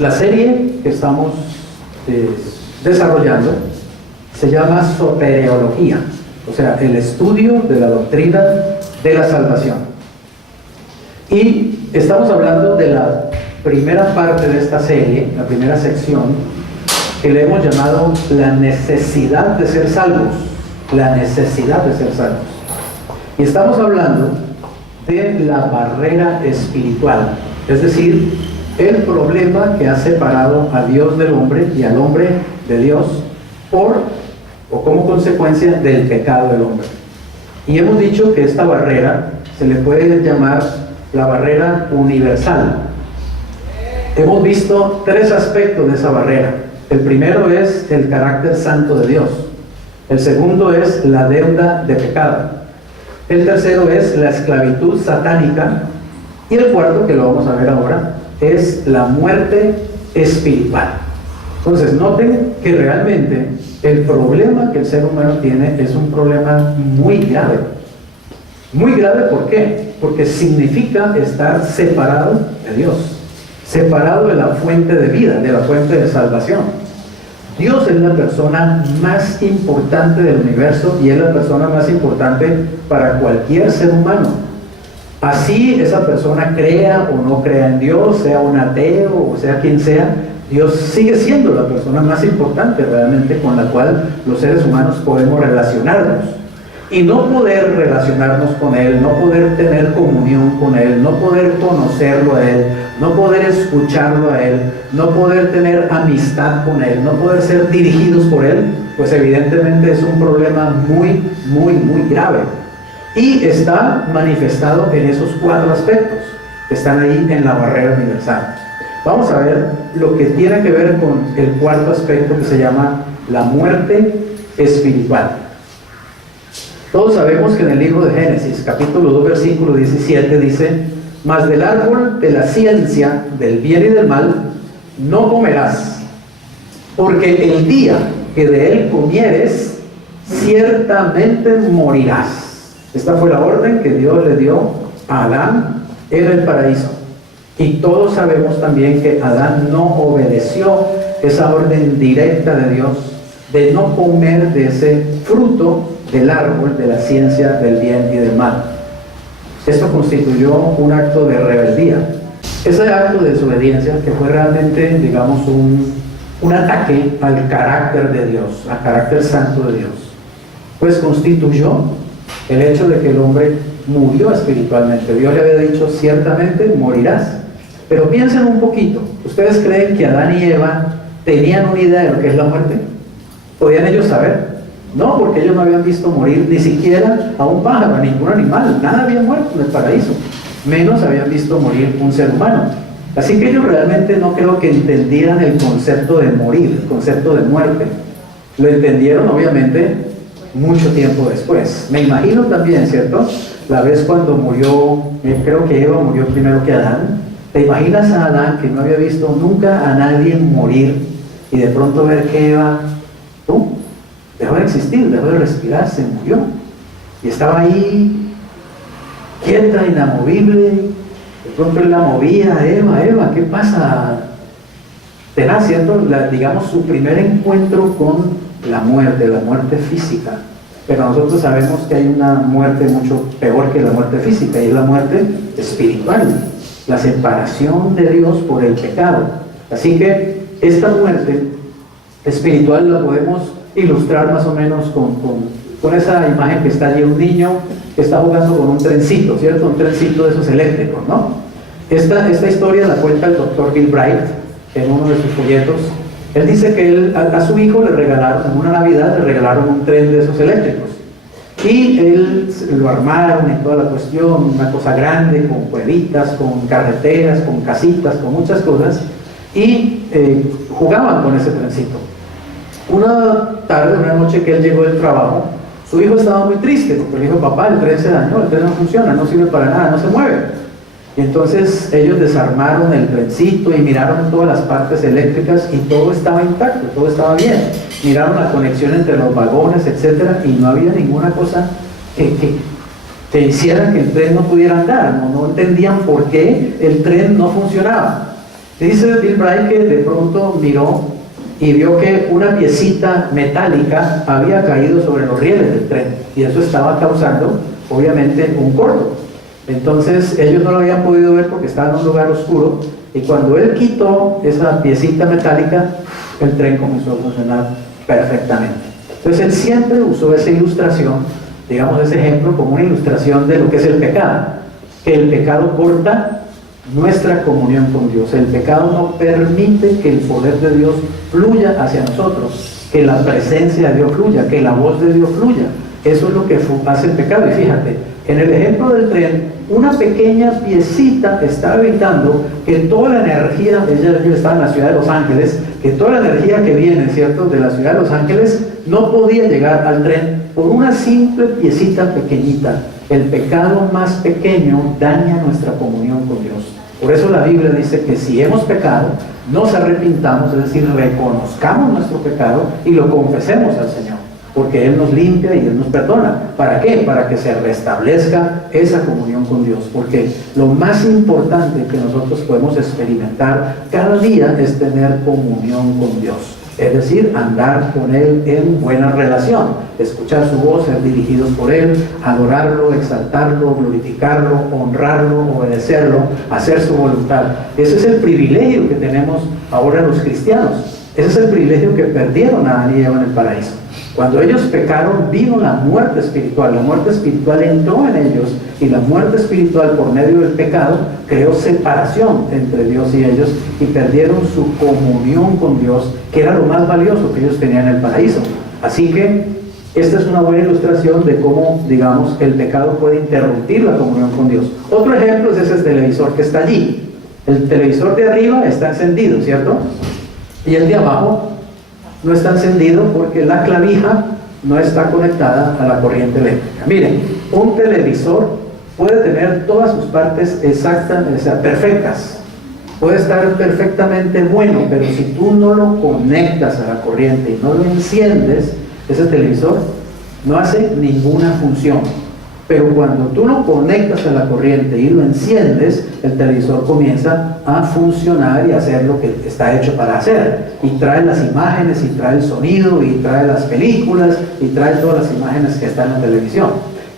La serie que estamos desarrollando se llama soteriología, o sea, el estudio de la doctrina de la salvación. Y estamos hablando de la primera parte de esta serie, la primera sección, que le hemos llamado la necesidad de ser salvos. La necesidad de ser salvos. Y estamos hablando de la barrera espiritual, es decir, el problema que ha separado a Dios del hombre y al hombre de Dios por o como consecuencia del pecado del hombre. Y hemos dicho que esta barrera se le puede llamar la barrera universal. Hemos visto tres aspectos de esa barrera. El primero es el carácter santo de Dios. El segundo es la deuda de pecado. El tercero es la esclavitud satánica. Y el cuarto, que lo vamos a ver ahora, es la muerte espiritual. Entonces, noten que realmente el problema que el ser humano tiene es un problema muy grave. Muy grave, ¿por qué? Porque significa estar separado de Dios, separado de la fuente de vida, de la fuente de salvación. Dios es la persona más importante del universo y es la persona más importante para cualquier ser humano. Así esa persona crea o no crea en Dios, sea un ateo o sea quien sea, Dios sigue siendo la persona más importante realmente con la cual los seres humanos podemos relacionarnos. Y no poder relacionarnos con Él, no poder tener comunión con Él, no poder conocerlo a Él, no poder escucharlo a Él, no poder tener amistad con Él, no poder ser dirigidos por Él, pues evidentemente es un problema muy, muy, muy grave. Y está manifestado en esos cuatro aspectos que están ahí en la barrera universal. Vamos a ver lo que tiene que ver con el cuarto aspecto que se llama la muerte espiritual. Todos sabemos que en el libro de Génesis, capítulo 2, versículo 17, dice: mas del árbol de la ciencia del bien y del mal no comerás, porque el día que de él comieres, ciertamente morirás. Esta fue la orden que Dios le dio a Adán en el paraíso. Y todos sabemos también que Adán no obedeció esa orden directa de Dios de no comer de ese fruto del árbol de la ciencia del bien y del mal. Esto constituyó un acto de rebeldía. Ese acto de desobediencia, que fue realmente, digamos, un ataque al carácter de Dios, al carácter santo de Dios, pues constituyó el hecho de que el hombre murió espiritualmente. Dios le había dicho: ciertamente morirás. Pero piensen un poquito, ¿ustedes creen que Adán y Eva tenían una idea de lo que es la muerte? ¿Podían ellos saber? No, porque ellos no habían visto morir ni siquiera a un pájaro, a ningún animal, nada había muerto en el paraíso, menos habían visto morir un ser humano. Así que ellos realmente no creo que entendieran el concepto de morir, el concepto de muerte. Lo entendieron obviamente mucho tiempo después. Me imagino también, ¿cierto? La vez cuando murió, creo que Eva murió primero que Adán. ¿Te imaginas a Adán, que no había visto nunca a nadie morir, y de pronto ver que Eva, dejó de existir, dejó de respirar, se murió? Y estaba ahí, quieta, inamovible. De pronto él la movía: Eva, ¿qué pasa? Tenaz, ¿cierto? Digamos, su primer encuentro con la muerte física. Pero nosotros sabemos que hay una muerte mucho peor que la muerte física, y es la muerte espiritual, la separación de Dios por el pecado. Así que esta muerte espiritual la podemos ilustrar más o menos con esa imagen que está allí: un niño que está jugando con un trencito, ¿cierto? Un trencito de esos eléctricos, ¿no? Esta historia la cuenta el doctor Bill Bright en uno de sus folletos. Él dice que a su hijo le regalaron, en una Navidad, le regalaron un tren de esos eléctricos. Y él lo armaron y toda la cuestión, una cosa grande, con cuevitas, con carreteras, con casitas, con muchas cosas. Y jugaban con ese trencito. Una tarde, una noche que él llegó del trabajo, su hijo estaba muy triste, porque le dijo: papá, el tren se dañó, el tren no funciona, no sirve para nada, no se mueve. Y entonces ellos desarmaron el trencito y miraron todas las partes eléctricas y todo estaba intacto, todo estaba bien. Miraron la conexión entre los vagones, etcétera, y no había ninguna cosa que hiciera que el tren no pudiera andar. No entendían por qué el tren no funcionaba. Dice Bill Bright que de pronto miró y vio que una piecita metálica había caído sobre los rieles del tren y eso estaba causando obviamente un corto. Entonces ellos no lo habían podido ver porque estaba en un lugar oscuro y cuando él quitó esa piecita metálica, el tren comenzó a funcionar perfectamente. Entonces él siempre usó esa ilustración, digamos ese ejemplo, como una ilustración de lo que es el pecado, que el pecado corta nuestra comunión con Dios. El pecado no permite que el poder de Dios fluya hacia nosotros, que la presencia de Dios fluya, que la voz de Dios fluya. Eso es lo que hace el pecado. Y fíjate, en el ejemplo del tren, una pequeña piecita está evitando que toda la energía, ella estaba en la ciudad de Los Ángeles, que toda la energía que viene, ¿cierto?, de la ciudad de Los Ángeles, no podía llegar al tren por una simple piecita pequeñita. El pecado más pequeño daña nuestra comunión con Dios. Por eso la Biblia dice que si hemos pecado, nos arrepintamos, es decir, reconozcamos nuestro pecado y lo confesemos al Señor, porque Él nos limpia y Él nos perdona. ¿Para qué? Para que se restablezca esa comunión con Dios, porque lo más importante que nosotros podemos experimentar cada día es tener comunión con Dios. Es decir, andar con Él en buena relación, escuchar su voz, ser dirigidos por Él, adorarlo, exaltarlo, glorificarlo, honrarlo, obedecerlo, hacer su voluntad. Ese es el privilegio que tenemos ahora los cristianos. Ese es el privilegio que perdieron a Adán y Eva en el paraíso. Cuando ellos pecaron, vino la muerte espiritual. La muerte espiritual entró en ellos y la muerte espiritual por medio del pecado creó separación entre Dios y ellos y perdieron su comunión con Dios, que era lo más valioso que ellos tenían en el paraíso. Así que esta es una buena ilustración de cómo, digamos, el pecado puede interrumpir la comunión con Dios. Otro ejemplo es ese televisor que está allí. El televisor de arriba está encendido, ¿cierto? Y el de abajo no está encendido porque la clavija no está conectada a la corriente eléctrica. Miren, un televisor puede tener todas sus partes exactas, o sea, perfectas. Puede estar perfectamente bueno, pero si tú no lo conectas a la corriente y no lo enciendes, ese televisor no hace ninguna función. Pero cuando tú lo conectas a la corriente y lo enciendes, el televisor comienza a funcionar y a hacer lo que está hecho para hacer. Y trae las imágenes, y trae el sonido, y trae las películas, y trae todas las imágenes que están en la televisión.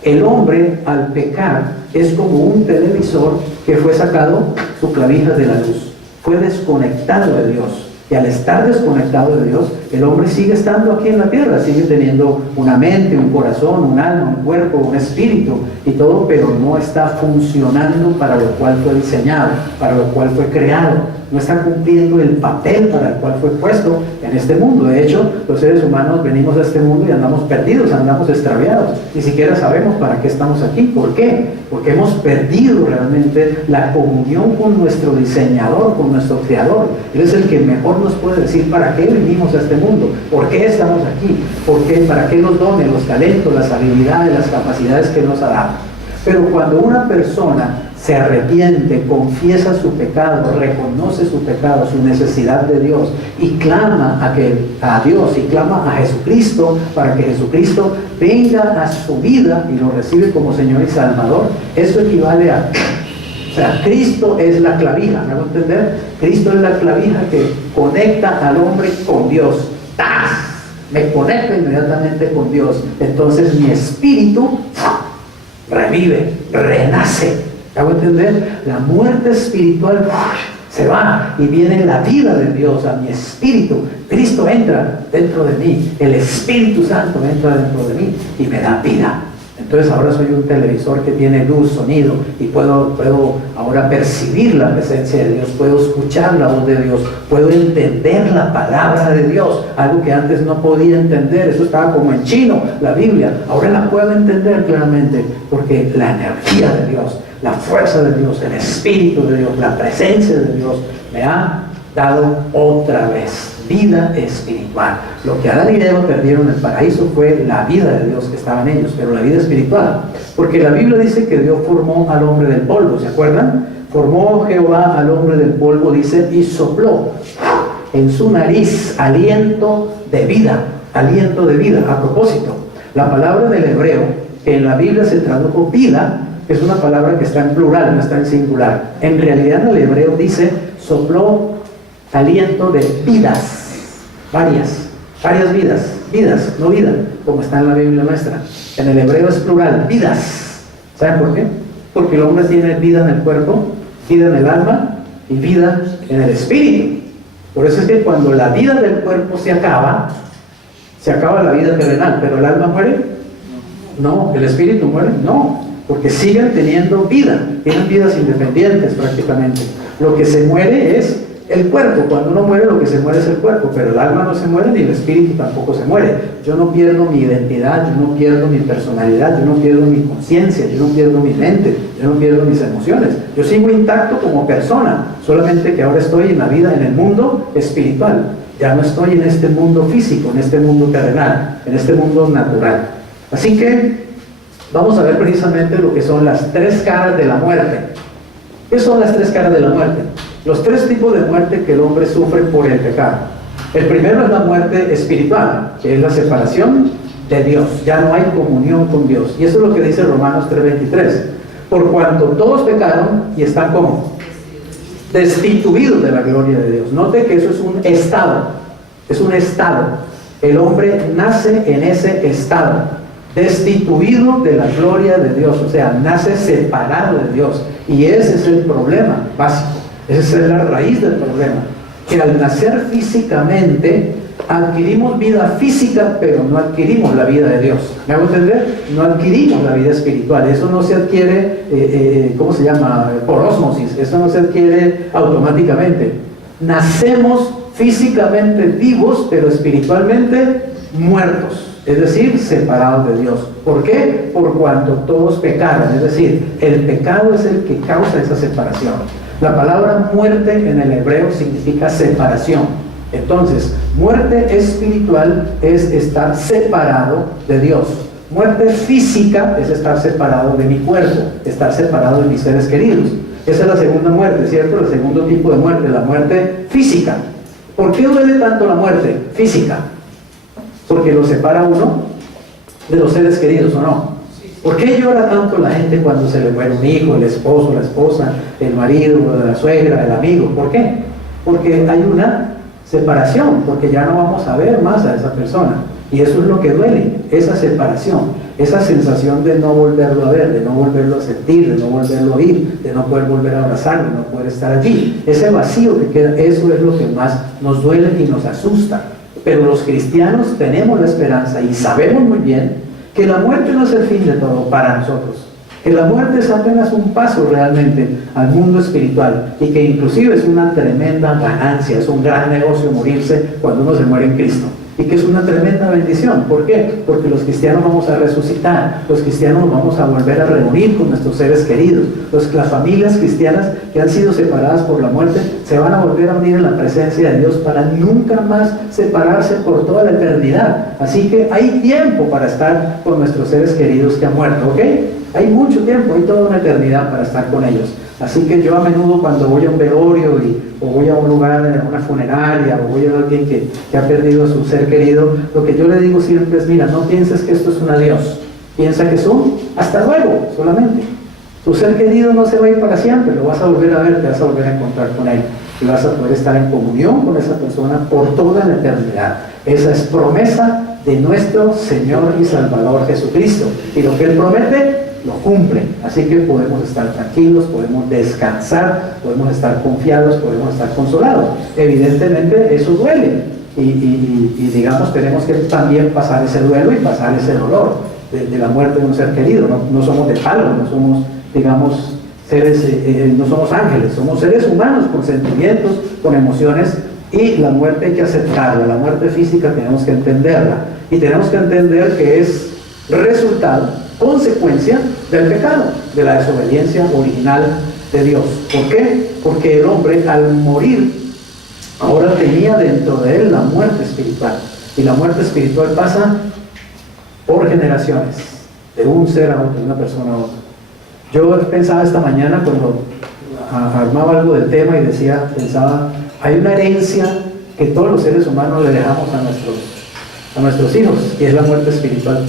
El hombre, al pecar, es como un televisor que fue sacado su clavija de la luz. Fue desconectado de Dios. Y al estar desconectado de Dios, el hombre sigue estando aquí en la tierra, sigue teniendo una mente, un corazón, un alma, un cuerpo, un espíritu y todo, pero no está funcionando para lo cual fue diseñado, para lo cual fue creado. No está cumpliendo el papel para el cual fue puesto en este mundo. De hecho, los seres humanos venimos a este mundo y andamos perdidos, andamos extraviados. Ni siquiera sabemos para qué estamos aquí. ¿Por qué? Porque hemos perdido realmente la comunión con nuestro diseñador, con nuestro creador. Él es el que mejor nos puede decir para qué venimos a este mundo, por qué estamos aquí, para qué nos dones los talentos, las habilidades, las capacidades que nos ha dado. Pero cuando una persona se arrepiente, confiesa su pecado, reconoce su pecado, su necesidad de Dios y clama a Dios y clama a Jesucristo para que Jesucristo venga a su vida y lo recibe como Señor y Salvador, eso equivale a... O sea, Cristo es la clavija, ¿me hago entender? Cristo es la clavija que conecta al hombre con Dios. ¡Tas! Me conecta inmediatamente con Dios. Entonces mi espíritu revive, renace. ¿Me hago entender? La muerte espiritual se va y viene la vida de Dios a mi espíritu. Cristo entra dentro de mí, el Espíritu Santo entra dentro de mí y me da vida. Entonces ahora soy un televisor que tiene luz, sonido y puedo ahora percibir la presencia de Dios, puedo escuchar la voz de Dios, puedo entender la palabra de Dios, algo que antes no podía entender, eso estaba como en chino, la Biblia, ahora la puedo entender claramente porque la energía de Dios, la fuerza de Dios, el Espíritu de Dios, la presencia de Dios me ha dado otra vez vida espiritual. Lo que Adán y Eva perdieron en el paraíso fue la vida de Dios que estaba en ellos, pero la vida espiritual, porque la Biblia dice que Dios formó al hombre del polvo, ¿se acuerdan? Formó Jehová al hombre del polvo, dice, y sopló en su nariz aliento de vida, aliento de vida. A propósito, la palabra del hebreo que en la Biblia se tradujo vida es una palabra que está en plural, no está en singular. En realidad en el hebreo dice sopló aliento de vidas, varias vidas, no vida, como está en la Biblia nuestra. En el hebreo es plural, vidas. ¿Saben por qué? Porque el hombre tiene vida en el cuerpo, vida en el alma y vida en el espíritu. Por eso es que cuando la vida del cuerpo se acaba la vida terrenal, pero el alma muere. No, el espíritu muere. No, porque siguen teniendo vida, tienen vidas independientes prácticamente. Lo que se muere es el cuerpo. Cuando uno muere, lo que se muere es el cuerpo, pero el alma no se muere ni el espíritu tampoco se muere. Yo no pierdo mi identidad, yo no pierdo mi personalidad, yo no pierdo mi conciencia, yo no pierdo mi mente, yo no pierdo mis emociones. Yo sigo intacto como persona, solamente que ahora estoy en la vida, en el mundo espiritual. Ya no estoy en este mundo físico, en este mundo terrenal, en este mundo natural. Así que vamos a ver precisamente lo que son las tres caras de la muerte. ¿Qué son las tres caras de la muerte? Los tres tipos de muerte que el hombre sufre por el pecado. El primero es la muerte espiritual, que es la separación de Dios. Ya no hay comunión con Dios. Y eso es lo que dice Romanos 3:23. Por cuanto todos pecaron y están como destituidos de la gloria de Dios. Note que eso es un estado. Es un estado. El hombre nace en ese estado, destituido de la gloria de Dios. O sea, nace separado de Dios. Y ese es el problema básico. Esa es la raíz del problema, que al nacer físicamente adquirimos vida física, pero no adquirimos la vida de Dios. ¿Me hago entender? No adquirimos la vida espiritual. Eso no se adquiere, ¿cómo se llama? Por ósmosis. Eso no se adquiere automáticamente. Nacemos físicamente vivos, pero espiritualmente muertos. Es decir, separados de Dios. ¿Por qué? Por cuanto todos pecaron. Es decir, el pecado es el que causa esa separación. La palabra muerte en el hebreo significa separación. Entonces, muerte espiritual es estar separado de Dios. Muerte física es estar separado de mi cuerpo, estar separado de mis seres queridos. Esa es la segunda muerte, ¿cierto? El segundo tipo de muerte, la muerte física. ¿Por qué duele tanto la muerte física? Porque lo separa uno de los seres queridos, ¿o no? ¿Por qué llora tanto la gente cuando se le muere un hijo, el esposo, la esposa, el marido, la suegra, el amigo? ¿Por qué? Porque hay una separación, porque ya no vamos a ver más a esa persona. Y eso es lo que duele, esa separación, esa sensación de no volverlo a ver, de no volverlo a sentir, de no volverlo a oír, de no poder volver a abrazarlo, de no poder estar allí. Ese vacío que queda, eso es lo que más nos duele y nos asusta. Pero los cristianos tenemos la esperanza y sabemos muy bien que la muerte no es el fin de todo para nosotros, que la muerte es apenas un paso realmente al mundo espiritual y que inclusive es una tremenda ganancia, es un gran negocio morirse cuando uno se muere en Cristo, y que es una tremenda bendición. ¿Por qué? Porque los cristianos vamos a resucitar, los cristianos nos vamos a volver a reunir con nuestros seres queridos, las familias cristianas que han sido separadas por la muerte se van a volver a unir en la presencia de Dios para nunca más separarse por toda la eternidad. Así que hay tiempo para estar con nuestros seres queridos que han muerto, ¿ok? Hay mucho tiempo, hay toda una eternidad para estar con ellos. Así que yo a menudo cuando voy a un velorio o voy a un lugar, a una funeraria, o voy a alguien que ha perdido a su ser querido, lo que yo le digo siempre es: mira, no pienses que esto es un adiós, piensa que es un hasta luego solamente. Tu ser querido no se va a ir para siempre, lo vas a volver a ver, te vas a volver a encontrar con él y vas a poder estar en comunión con esa persona por toda la eternidad. Esa es promesa de nuestro Señor y Salvador Jesucristo, y lo que Él promete lo cumple. Así que podemos estar tranquilos, podemos descansar, podemos estar confiados, podemos estar consolados. Evidentemente eso duele y digamos, tenemos que también pasar ese duelo y pasar ese dolor de la muerte de un ser querido. No somos de palo, no somos, digamos, seres, no somos ángeles, somos seres humanos con sentimientos, con emociones, y la muerte hay que aceptarla. La muerte física tenemos que entenderla, y tenemos que entender que es resultado, consecuencia del pecado, de la desobediencia original de Dios. ¿Por qué? Porque el hombre, al morir, ahora tenía dentro de él la muerte espiritual, y la muerte espiritual pasa por generaciones, de un ser a otro, de una persona a otra. Yo pensaba esta mañana, cuando armaba algo del tema, y pensaba, hay una herencia que todos los seres humanos le dejamos a nuestros hijos, y es la muerte espiritual.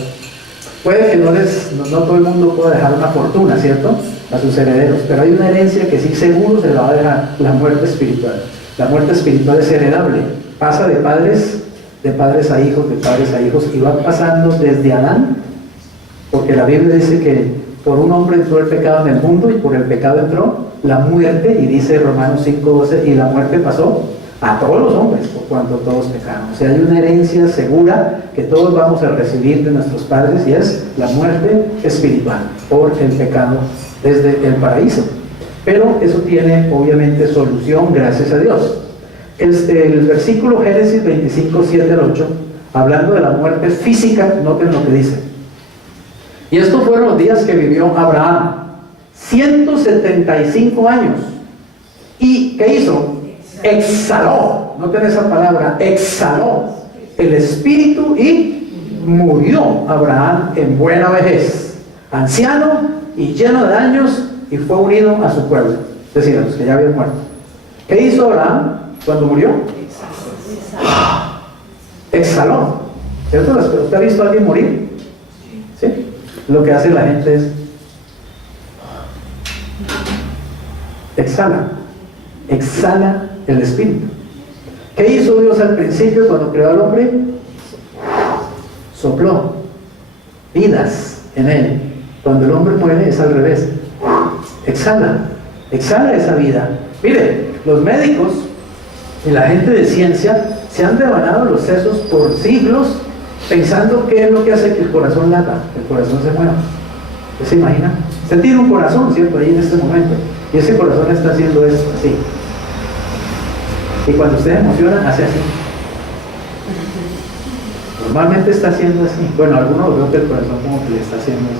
Puede que no todo el mundo pueda dejar una fortuna, ¿cierto?, a sus herederos, pero hay una herencia que sí seguro se la va a dejar: la muerte espiritual. La muerte espiritual es heredable, pasa de padres a hijos, de padres a hijos, y va pasando desde Adán, porque la Biblia dice que por un hombre entró el pecado en el mundo y por el pecado entró la muerte, y dice Romanos 5:12, y la muerte pasó a todos los hombres por cuanto todos pecaron. O sea, hay una herencia segura que todos vamos a recibir de nuestros padres, y es la muerte espiritual por el pecado desde el paraíso. Pero eso tiene obviamente solución, gracias a Dios. El versículo Génesis 25:7-8, hablando de la muerte física, noten lo que dice. Y estos fueron los días que vivió Abraham, 175 años. ¿Y qué hizo? Exhaló, noten esa palabra, exhaló el espíritu, y murió Abraham en buena vejez, anciano y lleno de años, y fue unido a su pueblo, es decir, a los que ya habían muerto. ¿Qué hizo Abraham cuando murió? Exhaló. ¿Cierto? ¿Usted ha visto a alguien morir? ¿Sí? Lo que hace la gente es exhala el espíritu. ¿Qué hizo Dios al principio cuando creó al hombre? Sopló vidas en él. Cuando el hombre muere es al revés, exhala esa vida. Mire, los médicos y la gente de ciencia se han devanado los sesos por siglos pensando qué es lo que hace que el corazón lata, que el corazón se mueva. ¿Usted se imagina? Usted tiene un corazón, ¿cierto? Ahí en este momento, y ese corazón está haciendo esto, así. Y cuando usted emociona, hace así. Normalmente está haciendo así. Bueno, algunos veo que el corazón como que le está haciendo así.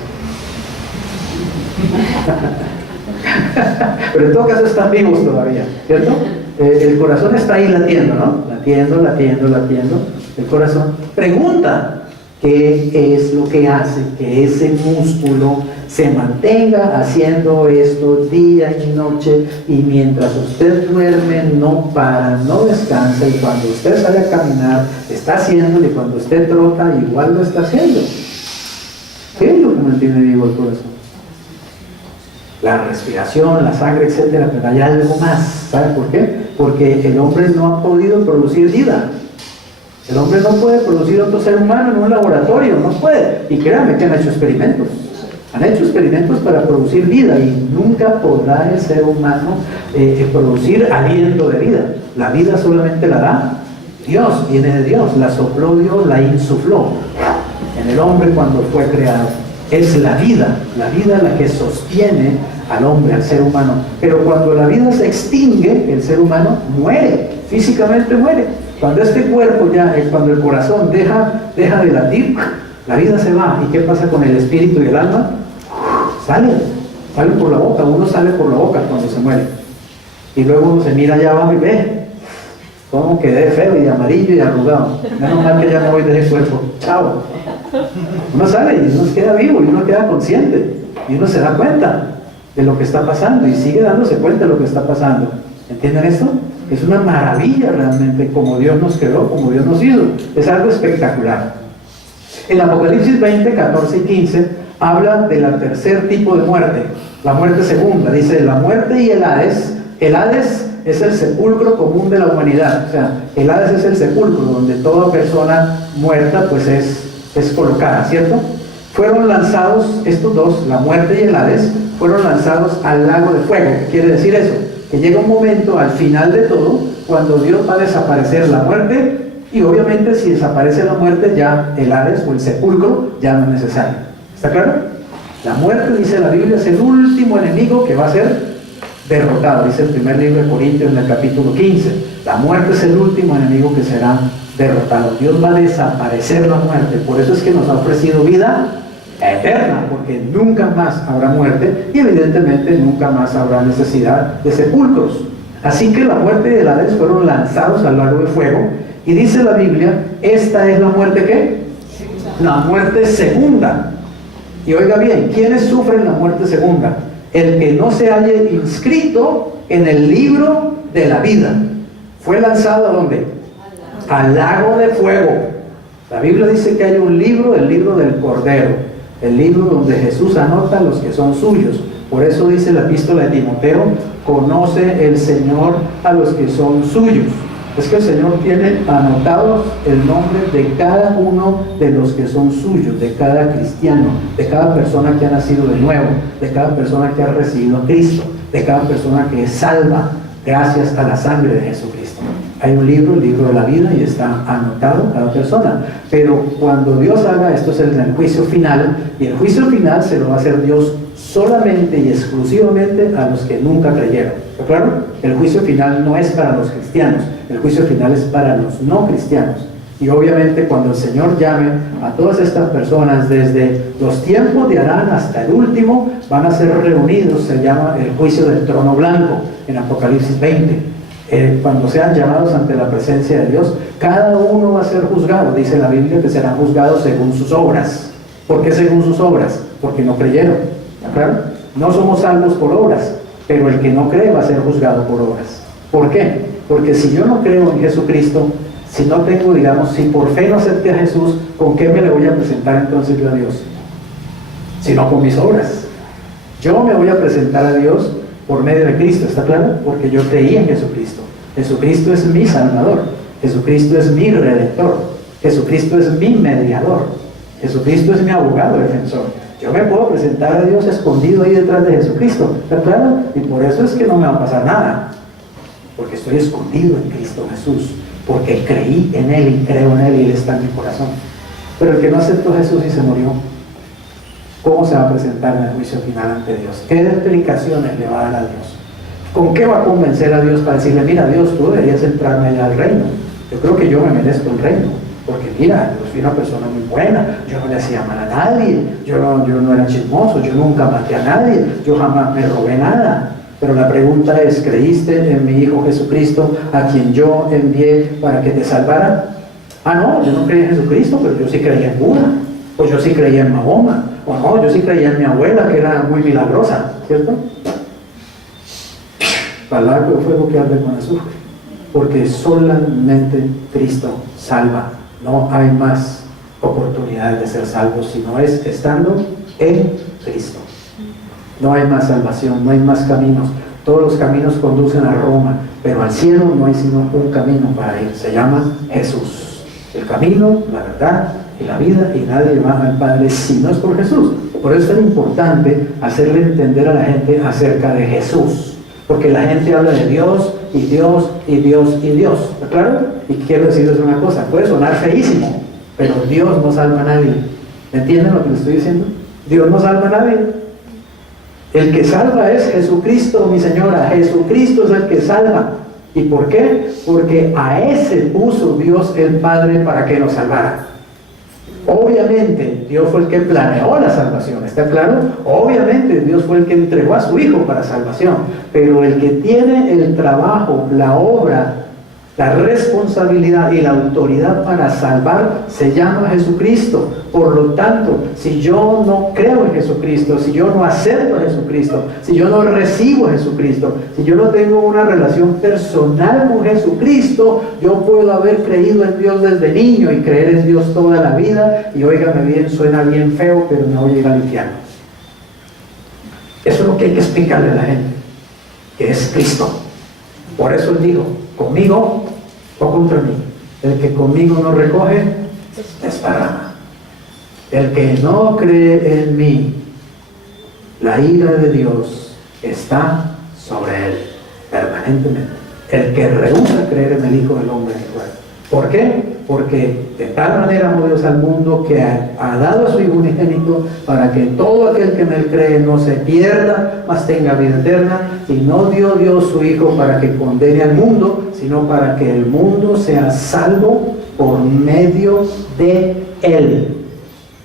Pero en todo caso están vivos todavía, ¿cierto? El corazón está ahí latiendo, ¿no? Latiendo. El corazón pregunta qué es lo que hace que ese músculo se mantenga haciendo esto día y noche, y mientras usted duerme no para, no descansa, y cuando usted sale a caminar está haciéndolo, y cuando usted trota igual lo está haciendo. ¿Qué es lo que mantiene vivo el corazón? La respiración, la sangre, etcétera, pero hay algo más. ¿Sabe por qué? Porque el hombre no ha podido producir vida. El hombre no puede producir otro ser humano en un laboratorio, no puede. Y créanme que han hecho experimentos. Han hecho experimentos para producir vida, y nunca podrá el ser humano producir aliento de vida. La vida solamente la da Dios, viene de Dios, la sopló Dios, la insufló en el hombre cuando fue creado. Es la vida la que sostiene al hombre, al ser humano. Pero cuando la vida se extingue, el ser humano muere, físicamente muere. Cuando este cuerpo cuando el corazón deja de latir, la vida se va. ¿Y qué pasa con el espíritu y el alma? Salen por la boca. Uno sale por la boca cuando se muere. Y luego uno se mira allá abajo y ve cómo quedé feo y amarillo y arrugado. Menos mal que ya me voy de ese cuerpo. Chao. Uno sale y uno queda vivo, y uno queda consciente, y uno se da cuenta de lo que está pasando, y sigue dándose cuenta de lo que está pasando. ¿Entienden esto? Es una maravilla realmente como Dios nos creó, como Dios nos hizo. Es algo espectacular. En Apocalipsis 20, 14 y 15 habla de la tercer tipo de muerte, la muerte segunda. Dice la muerte y el Hades. El Hades es el sepulcro común de la humanidad. O sea, el Hades es el sepulcro donde toda persona muerta pues es colocada, ¿cierto? Fueron lanzados, estos dos, la muerte y el Hades, fueron lanzados al lago de fuego. ¿Qué quiere decir eso? Que llega un momento al final de todo cuando Dios va a desaparecer la muerte, y obviamente si desaparece la muerte, ya el Hades o el sepulcro ya no es necesario. ¿Está claro? La muerte, dice la Biblia, es el último enemigo que va a ser derrotado. Dice el primer libro de Corintios en el capítulo 15. La muerte es el último enemigo que será derrotado. Dios va a desaparecer la muerte. Por eso es que nos ha ofrecido vida eterna, porque nunca más habrá muerte, y evidentemente nunca más habrá necesidad de sepulcros. Así que la muerte y el Hades fueron lanzados al lago de fuego, y dice la Biblia, esta es la muerte ¿qué? La muerte segunda. Y oiga bien, ¿quiénes sufren la muerte segunda? El que no se haya inscrito en el libro de la vida. Fue lanzado ¿a dónde? Al lago de fuego. La Biblia dice que hay un libro, el libro del Cordero. el libro donde Jesús anota a los que son suyos. Por eso dice la epístola de Timoteo, conoce el Señor a los que son suyos. Es que el Señor tiene anotados el nombre de cada uno de los que son suyos, de cada cristiano, de cada persona que ha nacido de nuevo, de cada persona que ha recibido a Cristo, de cada persona que es salva gracias a la sangre de Jesucristo. Hay un libro, el libro de la vida, y está anotado cada persona. Pero cuando Dios haga esto es en el juicio final, y el juicio final se lo va a hacer Dios solamente y exclusivamente a los que nunca creyeron. ¿Está claro? El juicio final no es para los cristianos, el juicio final es para los no cristianos. Y obviamente cuando el Señor llame a todas estas personas desde los tiempos de Adán hasta el último, van a ser reunidos, se llama el juicio del trono blanco en Apocalipsis 20. Cuando sean llamados ante la presencia de Dios, cada uno va a ser juzgado. Dice la Biblia que serán juzgados según sus obras. ¿Por qué según sus obras? Porque no creyeron. ¿Claro? No somos salvos por obras, pero el que no cree va a ser juzgado por obras. ¿Por qué? Porque si yo no creo en Jesucristo, si no tengo, digamos, si por fe no acepté a Jesús, ¿con qué me le voy a presentar entonces yo a Dios? Si no con mis obras. Yo me voy a presentar a Dios por medio de Cristo, ¿está claro? Porque yo creí en Jesucristo. Jesucristo es mi Salvador. Jesucristo es mi Redentor. Jesucristo es mi mediador. Jesucristo es mi abogado defensor. Yo me puedo presentar a Dios escondido ahí detrás de Jesucristo, ¿está claro? Y por eso es que no me va a pasar nada. Porque estoy escondido en Cristo Jesús. Porque creí en Él y creo en Él y Él está en mi corazón. Pero el que no aceptó a Jesús y se murió, ¿cómo se va a presentar en el juicio final ante Dios? ¿Qué explicaciones le va a dar a Dios? ¿Con qué va a convencer a Dios para decirle, mira Dios, tú deberías entrarme allá al reino? Yo creo que yo me merezco el reino, porque mira, yo fui una persona muy buena, yo no le hacía mal a nadie, yo no era chismoso, yo nunca maté a nadie, yo jamás me robé nada. Pero la pregunta es, ¿creíste en mi Hijo Jesucristo, a quien yo envié para que te salvara? Ah, no, yo no creí en Jesucristo, pero yo sí creía en Buda, o yo sí creía en Mahoma, o no, yo sí creía en mi abuela, que era muy milagrosa, ¿cierto? Palabra de fuego que arde con azufre, porque solamente Cristo salva. No hay más oportunidades de ser salvos, sino es estando en Cristo. No hay más salvación, no hay más caminos. Todos los caminos conducen a Roma, pero al cielo no hay sino un camino para ir. Se llama Jesús. El camino, la verdad y la vida, y nadie va al Padre si no es por Jesús. Por eso es tan importante hacerle entender a la gente acerca de Jesús. Porque la gente habla de Dios, y Dios, y Dios, y Dios. ¿Está claro? Y quiero decirles una cosa, puede sonar feísimo, pero Dios no salva a nadie. ¿Me entienden lo que les estoy diciendo? Dios no salva a nadie. El que salva es Jesucristo, mi señora. Jesucristo es el que salva. ¿Y por qué? Porque a ese puso Dios el Padre para que nos salvara. Obviamente Dios fue el que planeó la salvación, ¿está claro? Obviamente Dios fue el que entregó a su Hijo para salvación, pero el que tiene el trabajo, la obra, la responsabilidad y la autoridad para salvar se llama Jesucristo. Por lo tanto, si yo no creo en Jesucristo, si yo no acepto a Jesucristo, si yo no recibo a Jesucristo, si yo no tengo una relación personal con Jesucristo, yo puedo haber creído en Dios desde niño y creer en Dios toda la vida, y óigame bien, suena bien feo, pero me voy a ir al infierno. Eso es lo que hay que explicarle a la gente, que es Cristo. Por eso Él dijo, conmigo o contra mí. El que conmigo no recoge, desparrama. El que no cree en mí, la ira de Dios está sobre él permanentemente. El que rehúsa creer en el Hijo del Hombre que fue. ¿Por qué? Porque de tal manera amó Dios al mundo que ha dado a su Hijo unigénito para que todo aquel que en él cree no se pierda, mas tenga vida eterna. Y no dio Dios su Hijo para que condene al mundo, sino para que el mundo sea salvo por medio de él.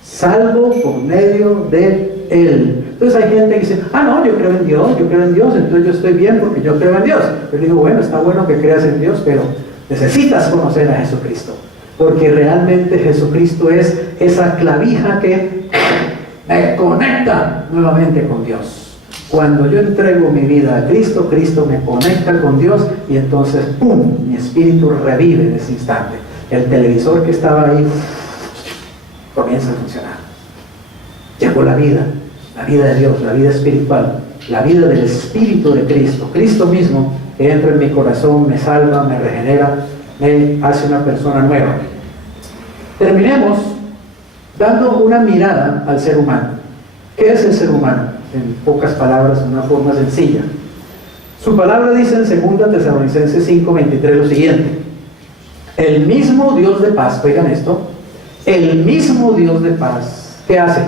Salvo por medio de Él. Entonces hay gente que dice, no, yo creo en Dios, entonces yo estoy bien porque yo creo en Dios. Yo digo, bueno, está bueno que creas en Dios, pero necesitas conocer a Jesucristo, porque realmente Jesucristo es esa clavija que me conecta nuevamente con Dios. Cuando yo entrego mi vida a Cristo, Cristo me conecta con Dios, y entonces, ¡pum!, mi espíritu revive en ese instante. El televisor que estaba ahí comienza a funcionar. llegó la vida de Dios, la vida espiritual, la vida del Espíritu de Cristo. Cristo mismo que entra en mi corazón, me salva, me regenera, me hace una persona nueva. Terminemos dando una mirada al ser humano. ¿Qué es el ser humano? En pocas palabras, en una forma sencilla. Su palabra dice en 2 Tesalonicenses 5:23 lo siguiente: el mismo Dios de paz, oigan esto, el mismo Dios de paz, ¿qué hace?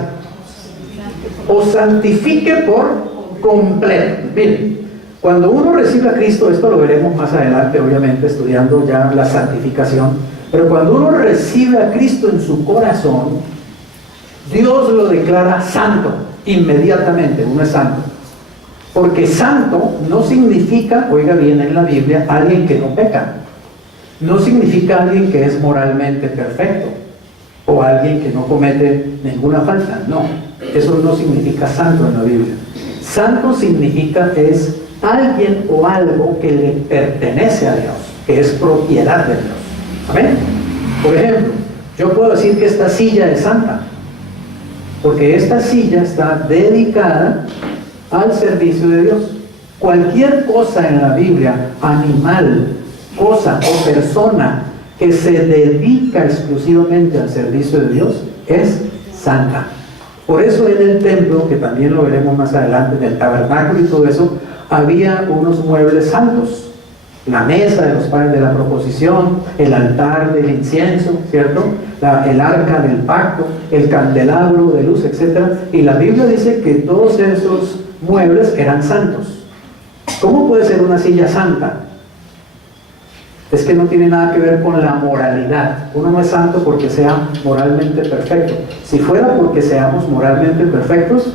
Os santifique por completo. Miren, cuando uno recibe a Cristo, esto lo veremos más adelante, obviamente, estudiando ya la santificación, pero cuando uno recibe a Cristo en su corazón, Dios lo declara santo, inmediatamente, uno es santo. Porque santo no significa, oiga bien en la Biblia, alguien que no peca. No significa alguien que es moralmente perfecto, o alguien que no comete ninguna falta. No, eso no significa santo en la Biblia. Santo significa es alguien o algo que le pertenece a Dios, que es propiedad de Dios. ¿Amén? Por ejemplo, yo puedo decir que esta silla es santa, porque esta silla está dedicada al servicio de Dios. Cualquier cosa en la Biblia, animal, cosa o persona que se dedica exclusivamente al servicio de Dios, es santa. Por eso en el templo, que también lo veremos más adelante, en el tabernáculo y todo eso, había unos muebles santos. La mesa de los panes de la proposición, el altar del incienso, ¿cierto? El arca del pacto, el candelabro de luz, etc. Y la Biblia dice que todos esos muebles eran santos. ¿Cómo puede ser una silla santa? Es que no tiene nada que ver con la moralidad. Uno no es santo porque sea moralmente perfecto. Si fuera porque seamos moralmente perfectos,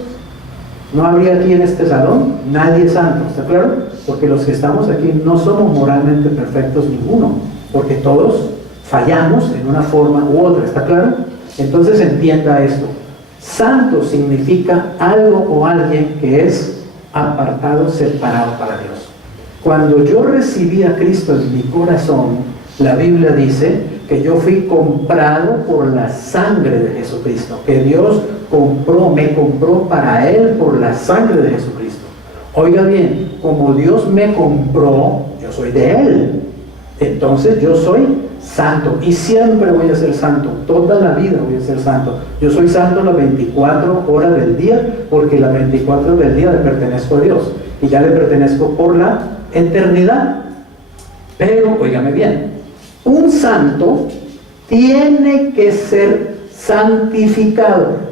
no habría aquí en este salón nadie santo, ¿está claro? Porque los que estamos aquí no somos moralmente perfectos ninguno, porque todos fallamos en una forma u otra, ¿está claro? Entonces entienda esto: santo significa algo o alguien que es apartado, separado para Dios. Cuando yo recibí a Cristo en mi corazón, la Biblia dice que yo fui comprado por la sangre de Jesucristo, que Dios me compró para Él por la sangre de Jesucristo. Oiga bien, como Dios me compró, yo soy de Él, entonces yo soy santo y siempre voy a ser santo, toda la vida voy a ser santo. Yo soy santo las 24 horas del día, porque las 24 horas del día le pertenezco a Dios y ya le pertenezco por la eternidad. Pero, óigame bien, un santo tiene que ser santificado.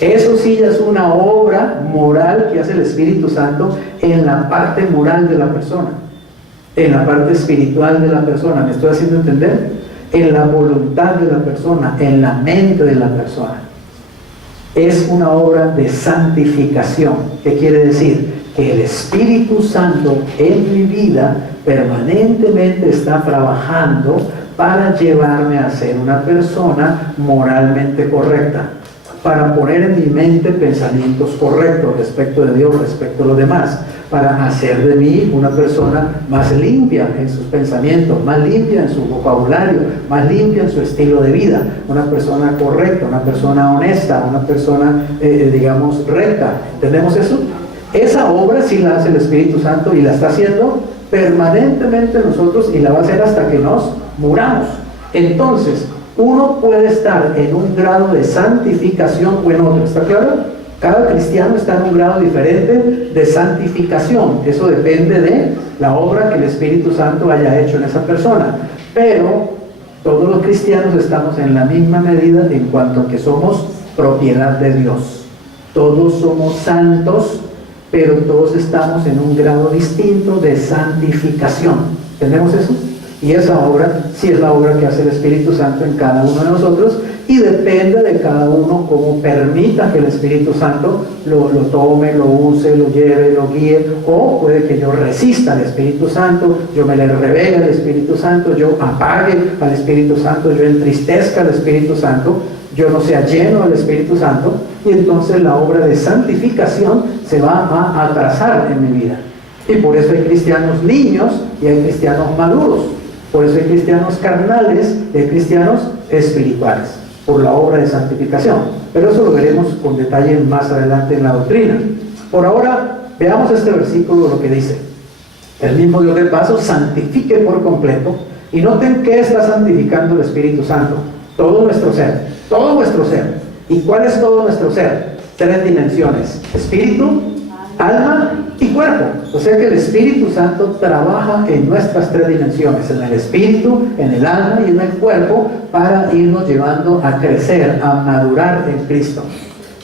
Eso sí ya es una obra moral que hace el Espíritu Santo en la parte moral de la persona, en la parte espiritual de la persona. ¿Me estoy haciendo entender? En la voluntad de la persona, en la mente de la persona. Es una obra de santificación. ¿Qué quiere decir? Que el Espíritu Santo en mi vida permanentemente está trabajando para llevarme a ser una persona moralmente correcta, para poner en mi mente pensamientos correctos respecto de Dios, respecto a los demás, para hacer de mí una persona más limpia en sus pensamientos, más limpia en su vocabulario, más limpia en su estilo de vida, una persona correcta, una persona honesta, una persona, digamos, recta. ¿Entendemos eso? Esa obra sí la hace el Espíritu Santo y la está haciendo permanentemente nosotros, y la va a hacer hasta que nos muramos. Entonces, uno puede estar en un grado de santificación o en otro, ¿está claro? Cada cristiano está en un grado diferente de santificación. Eso depende de la obra que el Espíritu Santo haya hecho en esa persona. Pero todos los cristianos estamos en la misma medida en cuanto a que somos propiedad de Dios. Todos somos santos, pero todos estamos en un grado distinto de santificación. ¿Entendemos eso? Y esa obra sí es la obra que hace el Espíritu Santo en cada uno de nosotros, y depende de cada uno cómo permita que el Espíritu Santo lo tome, lo use, lo lleve, lo guíe. O puede que yo resista al Espíritu Santo, yo me le rebele al Espíritu Santo, yo apague al Espíritu Santo, yo entristezca al Espíritu Santo, yo no sea lleno del Espíritu Santo, y entonces la obra de santificación se va a atrasar en mi vida. Y por eso hay cristianos niños y hay cristianos maduros. Por eso hay cristianos carnales y hay cristianos espirituales, por la obra de santificación. pero eso lo veremos con detalle más adelante en la doctrina. Por ahora, veamos este versículo, lo que dice: el mismo Dios de paz os santifique por completo. Y noten que está santificando el Espíritu Santo: todo nuestro ser, todo vuestro ser. ¿Y cuál es todo nuestro ser? 3 dimensiones: espíritu, alma y cuerpo. O sea que el Espíritu Santo trabaja en nuestras 3 dimensiones: en el espíritu, en el alma y en el cuerpo, para irnos llevando a crecer, a madurar en Cristo.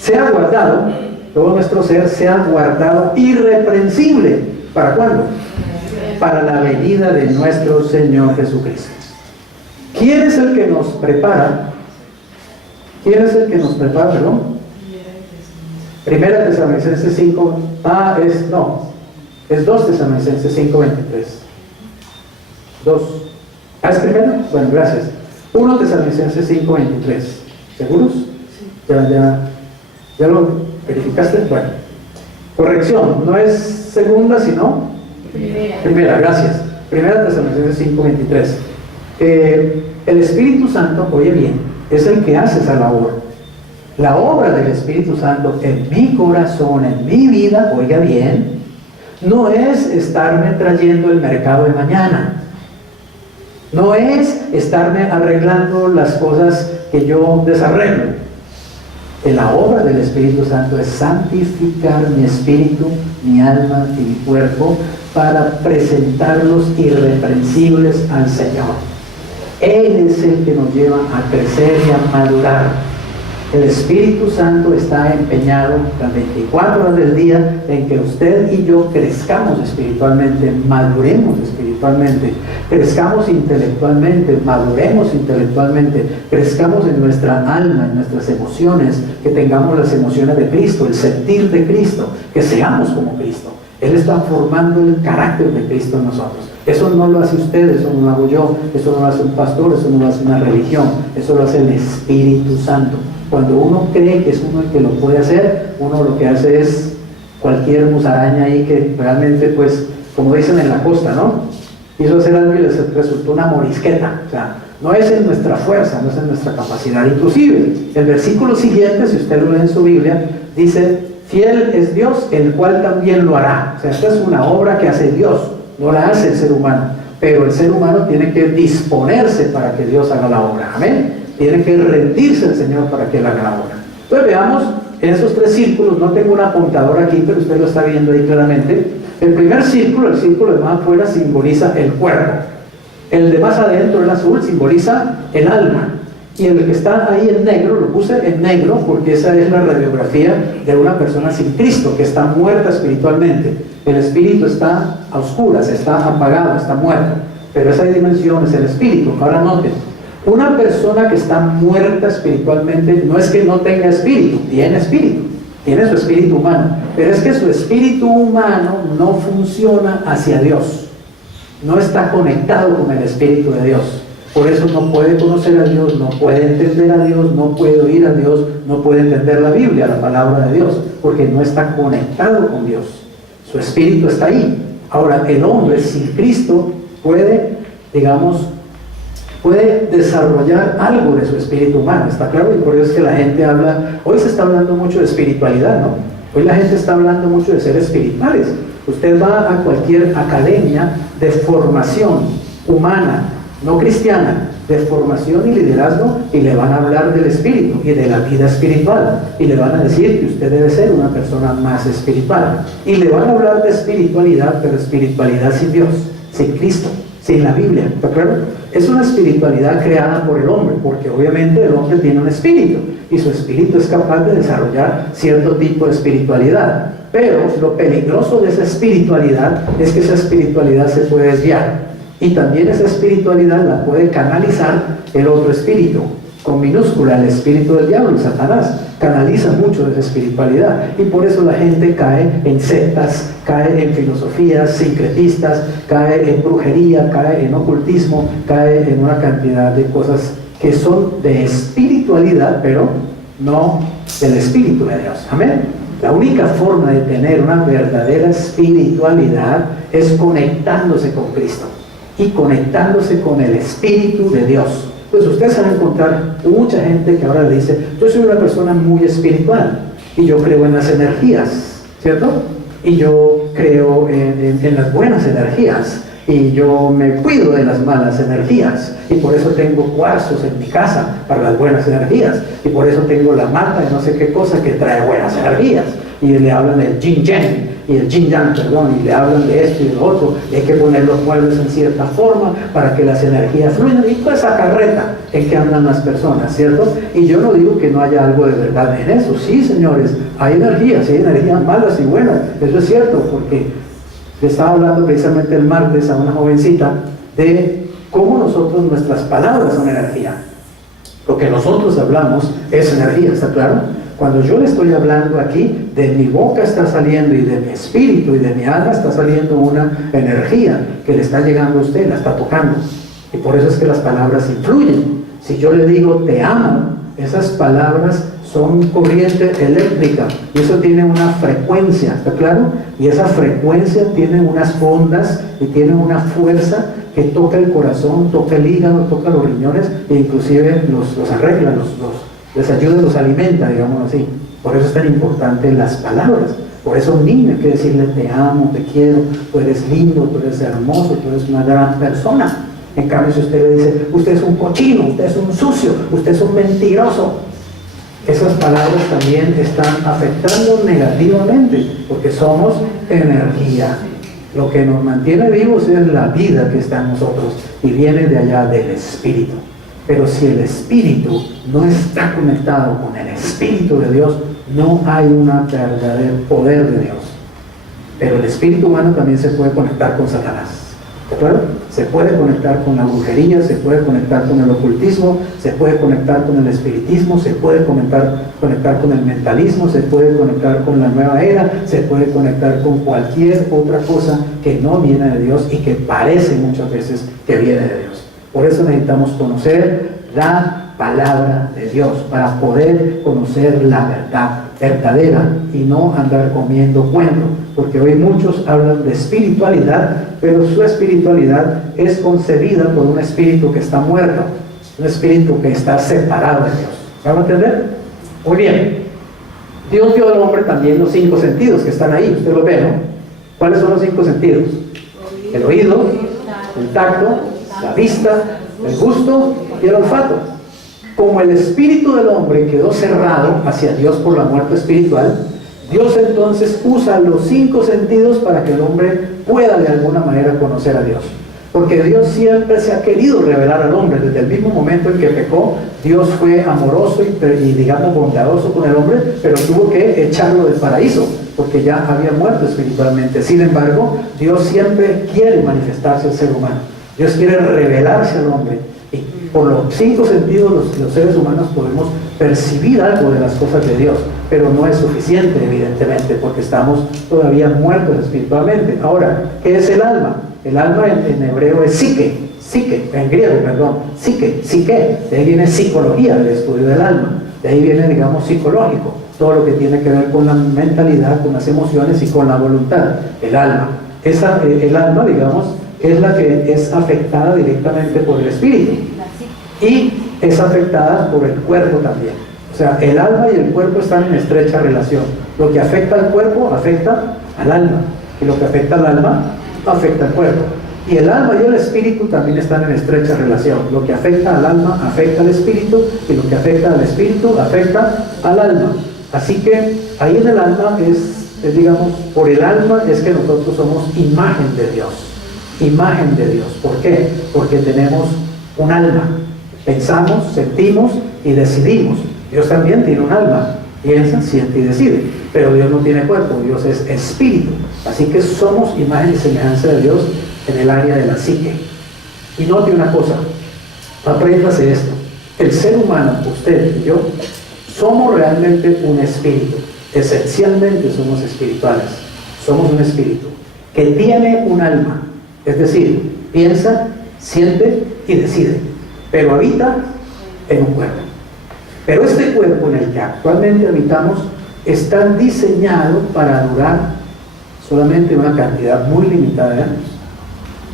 Sea guardado, todo nuestro ser sea guardado irreprensible. ¿Para cuándo? Para la venida de nuestro Señor Jesucristo. ¿Quién es el que nos prepara? ¿Quién es el que nos prepara, perdón? Primera Tesalonicenses 5, es 2 Tesalonicenses 5:23. 2. ¿Es primera? Bueno, gracias. 1 Tesalonicenses 5:23. ¿Seguros? Sí. ¿Ya lo verificaste? Bueno. Corrección, no es segunda, sino primera, gracias. Primera Tesalonicenses 5:23. El Espíritu Santo, oye bien, es el que hace esa labor. La obra del Espíritu Santo en mi corazón, en mi vida, oiga bien, no es estarme trayendo el mercado de mañana. No es estarme arreglando las cosas que yo desarreglo. La obra del Espíritu Santo es santificar mi espíritu, mi alma y mi cuerpo para presentarlos irreprensibles al Señor. Él es el que nos lleva a crecer y a madurar. El Espíritu Santo está empeñado las 24 horas del día en que usted y yo crezcamos espiritualmente, maduremos espiritualmente, crezcamos intelectualmente, maduremos intelectualmente, crezcamos en nuestra alma, en nuestras emociones, que tengamos las emociones de Cristo, el sentir de Cristo, que seamos como Cristo. Él está formando el carácter de Cristo en nosotros. Eso no lo hace usted, eso no lo hago yo, eso no lo hace un pastor, eso no lo hace una religión, eso lo hace el Espíritu Santo. Cuando uno cree que es uno el que lo puede hacer, uno lo que hace es cualquier musaraña ahí que realmente, pues, como dicen en la costa, ¿no? Quiso hacer algo y les resultó una morisqueta. O sea, no es en nuestra fuerza, no es en nuestra capacidad. Inclusive, el versículo siguiente, si usted lo lee en su Biblia, dice: fiel es Dios, el cual también lo hará. O sea, esta es una obra que hace Dios, no la hace el ser humano. Pero el ser humano tiene que disponerse para que Dios haga la obra. Amén. Tiene que rendirse al Señor para que Él haga la obra. Entonces veamos en esos 3 círculos. No tengo un apuntador aquí, pero usted lo está viendo ahí claramente. El primer círculo, el círculo de más afuera, simboliza el cuerpo. El de más adentro, el azul, simboliza el alma. Y el que está ahí en negro, lo puse en negro porque esa es la radiografía de una persona sin Cristo, que está muerta espiritualmente. El espíritu está a oscuras, está apagado, está muerto. Pero esa dimensión es el espíritu. Ahora noten, una persona que está muerta espiritualmente no es que no tenga espíritu, tiene su espíritu humano, pero es que su espíritu humano no funciona hacia Dios, no está conectado con el Espíritu de Dios. Por eso no puede conocer a Dios, no puede entender a Dios, no puede oír a Dios, no puede entender la Biblia, la palabra de Dios, porque no está conectado con Dios. Su espíritu está ahí. Ahora, el hombre sin Cristo puede, puede desarrollar algo de su espíritu humano, ¿está claro? Y por eso es que la gente habla, hoy se está hablando mucho de espiritualidad, ¿no? Hoy la gente está hablando mucho de ser espirituales. Usted va a cualquier academia de formación humana, no cristiana, de formación y liderazgo, y le van a hablar del espíritu y de la vida espiritual, y le van a decir que usted debe ser una persona más espiritual, y le van a hablar de espiritualidad, pero espiritualidad sin Dios, sin Cristo, sin la Biblia, ¿está claro? Es una espiritualidad creada por el hombre, porque obviamente el hombre tiene un espíritu, y su espíritu es capaz de desarrollar cierto tipo de espiritualidad. Pero lo peligroso de esa espiritualidad es que esa espiritualidad se puede desviar, y también esa espiritualidad la puede canalizar el otro espíritu, con minúscula, el espíritu del diablo, Satanás, canaliza mucho de esa espiritualidad, y por eso la gente cae en sectas, cae en filosofías sincretistas, cae en brujería, cae en ocultismo, cae en una cantidad de cosas que son de espiritualidad, pero no del Espíritu de Dios. Amén. La única forma de tener una verdadera espiritualidad es conectándose con Cristo y conectándose con el Espíritu de Dios. Pues ustedes saben encontrar mucha gente que ahora le dice, yo soy una persona muy espiritual y yo creo en las energías, ¿cierto? Y yo creo en las buenas energías y yo me cuido de las malas energías y por eso tengo cuarzos en mi casa para las buenas energías y por eso tengo la mata de no sé qué cosa que trae buenas energías y le hablan del yin yang y el yin yang, perdón, y le hablan de esto y de lo otro y hay que poner los muebles en cierta forma para que las energías fluyan y toda esa carreta en que andan las personas, ¿cierto? Y yo no digo que no haya algo de verdad en eso, sí, señores, hay energías malas y buenas, eso es cierto, porque le estaba hablando precisamente el martes a una jovencita de cómo nuestras palabras son energía. Lo que nosotros hablamos es energía, ¿está claro? Cuando yo le estoy hablando aquí, de mi boca está saliendo y de mi espíritu y de mi alma está saliendo una energía que le está llegando a usted, la está tocando. Y por eso es que las palabras influyen. Si yo le digo te amo, esas palabras son corriente eléctrica y eso tiene una frecuencia, ¿está claro? Y esa frecuencia tiene unas ondas y tiene una fuerza que toca el corazón, toca el hígado, toca los riñones e inclusive los arregla, les ayuda, los alimenta, digamos así. Por eso es tan importante las palabras. Por eso a un niño hay que decirle te amo, te quiero, tú eres lindo, tú eres hermoso, tú eres una gran persona. En cambio, si usted le dice, usted es un cochino, usted es un sucio, usted es un mentiroso, esas palabras también están afectando negativamente, porque somos energía. Lo que nos mantiene vivos es la vida que está en nosotros y viene de allá del Espíritu. Pero si el Espíritu no está conectado con el Espíritu de Dios, no hay un verdadero poder de Dios. Pero el espíritu humano también se puede conectar con Satanás, ¿de acuerdo? Se puede conectar con la brujería, se puede conectar con el ocultismo, se puede conectar con el espiritismo, se puede conectar con el mentalismo, se puede conectar con la nueva era, se puede conectar con cualquier otra cosa que no viene de Dios y que parece muchas veces que viene de Dios. Por eso necesitamos conocer la palabra de Dios para poder conocer la verdad verdadera y no andar comiendo cuento, porque hoy muchos hablan de espiritualidad, pero su espiritualidad es concebida por un espíritu que está muerto, un espíritu que está separado de Dios. ¿Vamos a entender? Muy bien. Dios dio al hombre también los 5 sentidos que están ahí, usted lo ve, ¿no? ¿Cuáles son los 5 sentidos? El oído, el tacto, la vista, el gusto y el olfato. Como el espíritu del hombre quedó cerrado hacia Dios por la muerte espiritual, Dios entonces usa los 5 sentidos para que el hombre pueda de alguna manera conocer a Dios. Porque Dios siempre se ha querido revelar al hombre. Desde el mismo momento en que pecó, Dios fue amoroso y digamos bondadoso con el hombre, pero tuvo que echarlo del paraíso, porque ya había muerto espiritualmente. Sin embargo, Dios siempre quiere manifestarse al ser humano. Dios quiere revelarse al hombre. Y por los 5 sentidos los seres humanos podemos percibir algo de las cosas de Dios, pero no es suficiente, evidentemente, porque estamos todavía muertos espiritualmente. Ahora, ¿qué es el alma? El alma en hebreo es psique, en griego, perdón, psique, de ahí viene psicología, el estudio del alma, de ahí viene, digamos, psicológico, todo lo que tiene que ver con la mentalidad, con las emociones y con la voluntad, el alma. El alma, digamos, es la que es afectada directamente por el espíritu y es afectada por el cuerpo también. O sea, el alma y el cuerpo están en estrecha relación. Lo que afecta al cuerpo afecta al alma y lo que afecta al alma afecta al cuerpo. Y el alma y el espíritu también están en estrecha relación. Lo que afecta al alma afecta al espíritu y lo que afecta al espíritu afecta al alma. Así que ahí en el alma es digamos, por el alma es que nosotros somos imagen de Dios. Imagen de Dios. ¿Por qué? Porque tenemos un alma. Pensamos, sentimos y decidimos. Dios también tiene un alma. Piensa, siente y decide. Pero Dios no tiene cuerpo, Dios es espíritu. Así que somos imagen y semejanza de Dios en el área de la psique. Y note una cosa, apréndase esto. El ser humano, usted y yo, somos realmente un espíritu. Esencialmente somos espirituales. Somos un espíritu que tiene un alma. Es decir, piensa, siente y decide, pero habita en un cuerpo. Pero este cuerpo en el que actualmente habitamos está diseñado para durar solamente una cantidad muy limitada de años.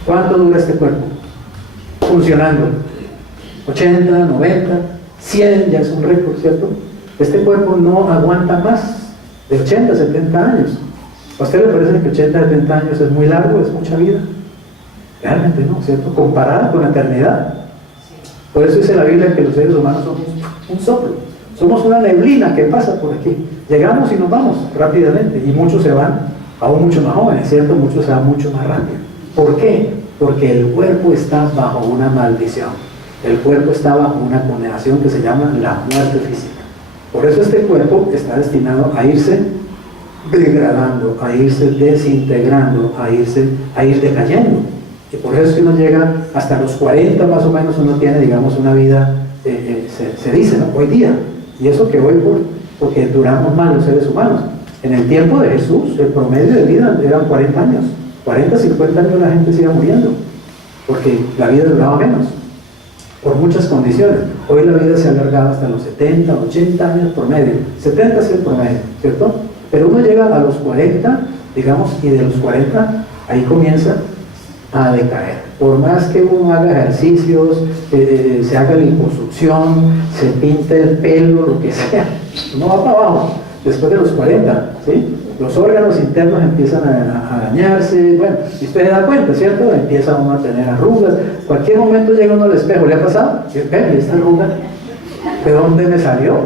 ¿Cuánto dura este cuerpo? Funcionando. 80, 90, 100 ya es un récord, ¿cierto? Este cuerpo no aguanta más de 80, 70 años. ¿A usted le parece que 80, 70 años es muy largo, es mucha vida? Realmente no, ¿cierto? Comparada con la eternidad. Por eso dice la Biblia que los seres humanos somos un soplo. Somos una neblina que pasa por aquí. Llegamos y nos vamos rápidamente. Y muchos se van aún mucho más jóvenes, ¿cierto? Muchos se van mucho más rápido. ¿Por qué? Porque el cuerpo está bajo una maldición. El cuerpo está bajo una condenación que se llama la muerte física. Por eso este cuerpo está destinado a irse degradando, a irse desintegrando, a ir decayendo. Y por eso es que uno llega hasta los 40 más o menos, uno tiene, digamos, una vida, se dice, ¿no? Hoy día. Y eso que hoy, porque duramos más los seres humanos. En el tiempo de Jesús, el promedio de vida eran 40 años. 40, 50 años la gente se iba muriendo, porque la vida duraba menos, por muchas condiciones. Hoy la vida se ha alargado hasta los 70, 80 años promedio. 70 es el promedio, ¿cierto? Pero uno llega a los 40, digamos, y de los 40, ahí comienza a decaer. Por más que uno haga ejercicios, se haga liposucción, se pinte el pelo, lo que sea, uno va para abajo después de los 40, ¿sí? Los órganos internos empiezan a dañarse, bueno, y usted se da cuenta, ¿cierto? Empieza uno a tener arrugas, cualquier momento llega uno al espejo, ¿le ha pasado? ¿Y esta arruga? ¿De dónde me salió?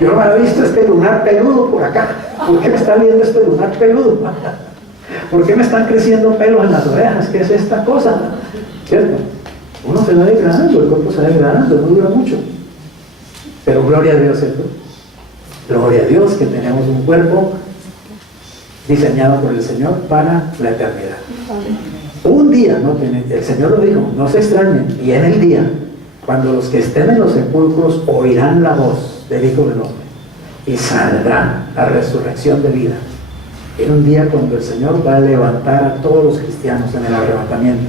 Yo no me había visto este lunar peludo por acá. ¿Por qué me está viendo este lunar peludo? ¿Por qué me están creciendo pelos en las orejas? ¿Qué es esta cosa? ¿Cierto? Uno se va degradando, el cuerpo se va degradando, no dura mucho. Pero gloria a Dios, ¿cierto? Gloria a Dios que tenemos un cuerpo diseñado por el Señor para la eternidad. Un día, ¿no? El Señor lo dijo, no se extrañen, viene el día cuando los que estén en los sepulcros oirán la voz del Hijo del Hombre y saldrá la resurrección de vida. En un día cuando el Señor va a levantar a todos los cristianos en el arrebatamiento,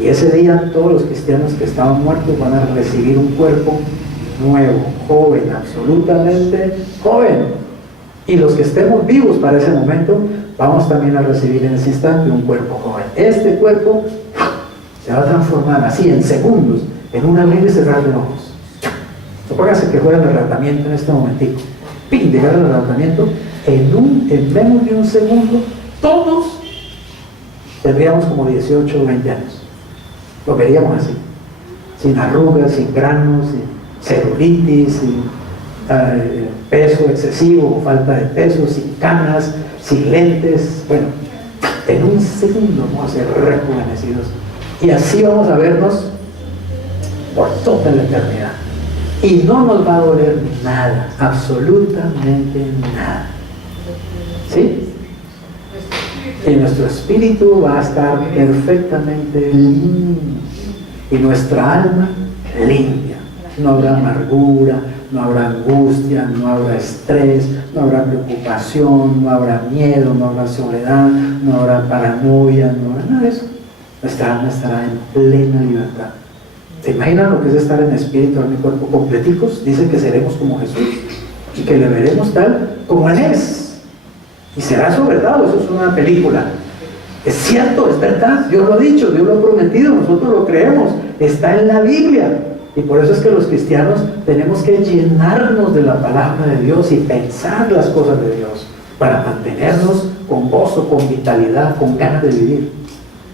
y ese día todos los cristianos que estaban muertos van a recibir un cuerpo nuevo, joven, absolutamente joven, y los que estemos vivos para ese momento vamos también a recibir en ese instante un cuerpo joven. Este cuerpo se va a transformar así en segundos, en un abrir y cerrar de ojos. Supóngase que fuera el arrebatamiento en este momentico, ¡pim!, llegar al arrebatamiento, en menos de un segundo todos tendríamos como 18 o 20 años. Lo veríamos así, sin arrugas, sin granos, sin celulitis, sin peso excesivo, falta de peso, sin canas, sin lentes. Bueno, en un segundo vamos a ser rejuvenecidos y así vamos a vernos por toda la eternidad y no nos va a doler nada, absolutamente nada, ¿sí? Y nuestro espíritu va a estar perfectamente limpio y nuestra alma limpia. No habrá amargura, no habrá angustia, no habrá estrés, no habrá preocupación, no habrá miedo, no habrá soledad, no habrá paranoia, no habrá nada de eso. Nuestra alma estará en plena libertad. ¿Se imaginan lo que es estar en espíritu, en el cuerpo completicos? Dicen que seremos como Jesús y que le veremos tal como Él es. Y será eso verdad, eso es una película. Es cierto, es verdad, Dios lo ha dicho, Dios lo ha prometido, nosotros lo creemos, está en la Biblia. Y por eso es que los cristianos tenemos que llenarnos de la palabra de Dios y pensar las cosas de Dios para mantenernos con gozo, con vitalidad, con ganas de vivir,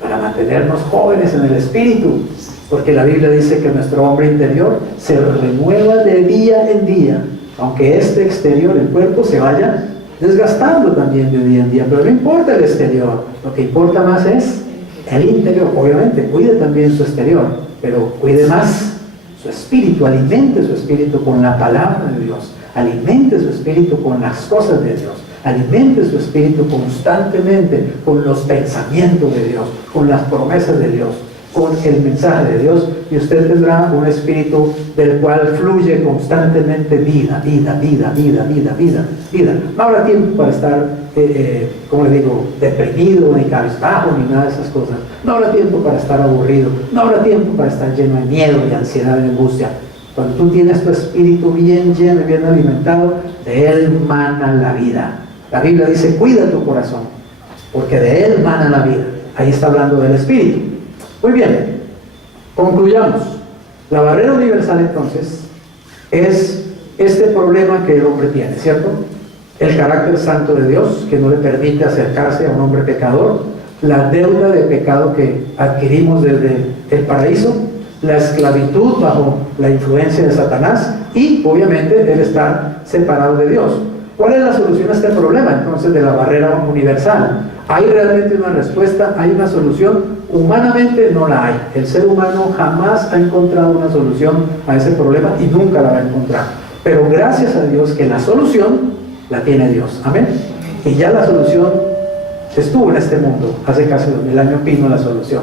para mantenernos jóvenes en el espíritu, porque la Biblia dice que nuestro hombre interior se renueva de día en día, aunque este exterior, el cuerpo, se vaya desgastando también de día en día, pero no importa el exterior, lo que importa más es el interior. Obviamente cuide también su exterior, pero cuide más su espíritu, alimente su espíritu con la palabra de Dios, alimente su espíritu con las cosas de Dios, alimente su espíritu constantemente con los pensamientos de Dios, con las promesas de Dios, con el mensaje de Dios, y usted tendrá un espíritu del cual fluye constantemente vida, vida, vida, vida, vida, vida, vida. No habrá tiempo para estar, como le digo, deprimido, ni cabizbajo, ni nada de esas cosas. No habrá tiempo para estar aburrido, no habrá tiempo para estar lleno de miedo, de ansiedad, de angustia. Cuando tú tienes tu espíritu bien lleno y bien alimentado, de él mana la vida. La Biblia dice, cuida tu corazón, porque de él mana la vida. Ahí está hablando del espíritu. Muy bien, concluyamos. La barrera universal entonces es este problema que el hombre tiene, ¿cierto? El carácter santo de Dios que no le permite acercarse a un hombre pecador, la deuda de pecado que adquirimos desde el paraíso, la esclavitud bajo la influencia de Satanás y obviamente el estar separado de Dios. ¿Cuál es la solución a este problema entonces de la barrera universal? ¿Hay realmente una respuesta? ¿Hay una solución? Humanamente no la hay. El ser humano jamás ha encontrado una solución a ese problema y nunca la va a encontrar. Pero gracias a Dios que la solución la tiene Dios. Amén. Y ya la solución estuvo en este mundo. Hace casi 2000 años vino la solución.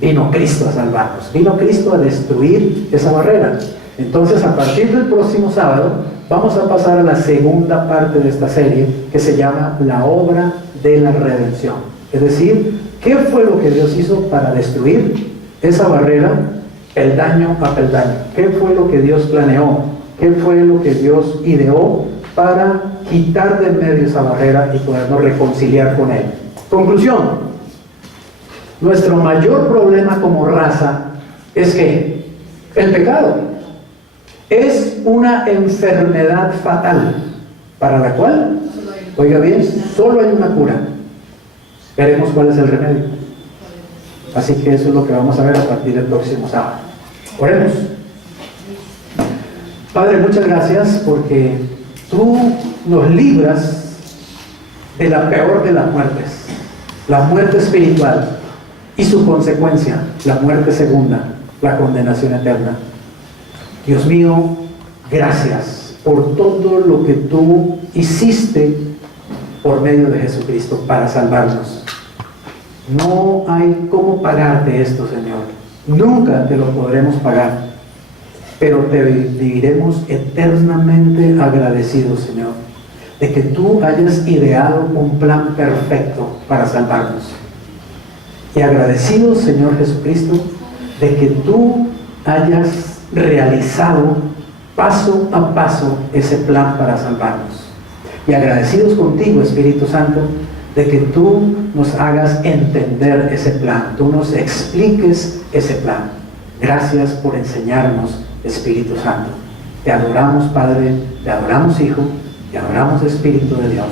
Vino Cristo a salvarnos. Vino Cristo a destruir esa barrera. Entonces, a partir del próximo sábado, vamos a pasar a la segunda parte de esta serie que se llama la obra de la redención. Es decir, ¿qué fue lo que Dios hizo para destruir esa barrera peldaño a peldaño? ¿Qué fue lo que Dios planeó? ¿Qué fue lo que Dios ideó para quitar de en medio esa barrera y podernos reconciliar con Él? Conclusión. Nuestro mayor problema como raza es que el pecado es una enfermedad fatal para la cual, oiga bien, solo hay una cura. Veremos cuál es el remedio. Así que eso es lo que vamos a ver a partir del próximo sábado. Oremos. Padre, muchas gracias porque tú nos libras de la peor de las muertes, la muerte espiritual y su consecuencia, la muerte segunda, la condenación eterna. Dios mío, gracias por todo lo que tú hiciste por medio de Jesucristo para salvarnos. No hay cómo pagarte esto, Señor. Nunca te lo podremos pagar, pero te viviremos eternamente agradecidos, Señor, de que tú hayas ideado un plan perfecto para salvarnos. Y agradecidos, Señor Jesucristo, de que tú hayas realizado paso a paso ese plan para salvarnos. Y agradecidos contigo, Espíritu Santo, de que tú nos hagas entender ese plan, tú nos expliques ese plan. Gracias por enseñarnos, Espíritu Santo. Te adoramos, Padre, te adoramos, Hijo, te adoramos, Espíritu de Dios.